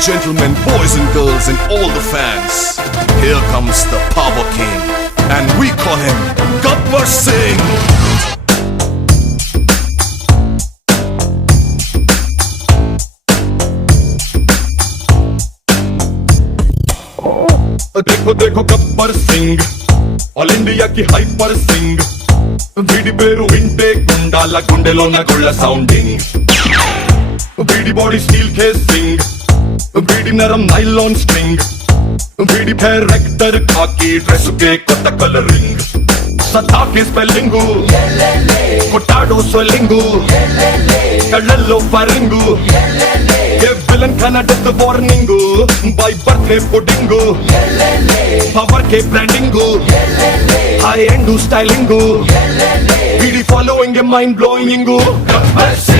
and gentlemen, boys and girls, and all the fans, here comes the Power King, and we call him Gabbar Singh. देखो देखो गब्बर Singh, all India की हाइपर सिंह, వీడి పేరు వింటే గుండాల గుండెలోన గుళ్ళ సౌండింగ్, వీడి బాడీ స్టీల్ కేసింగ్, వీడి నరం నైలాన్ స్ట్రింగ్, వీడి డైరెక్టర్ కాకి డ్రెస్ కే కొత్త కలరింగ్, సదా కే స్పెల్లింగ్ కొట్టాడో స్వెల్లింగ్, కళ్ళల్లో ఫరింగ్, ఏ విలన్ కన్నా death warning, by birthday pudding, power k branding, high end styling, వీడి following a mind blowing. Gabbar Singh.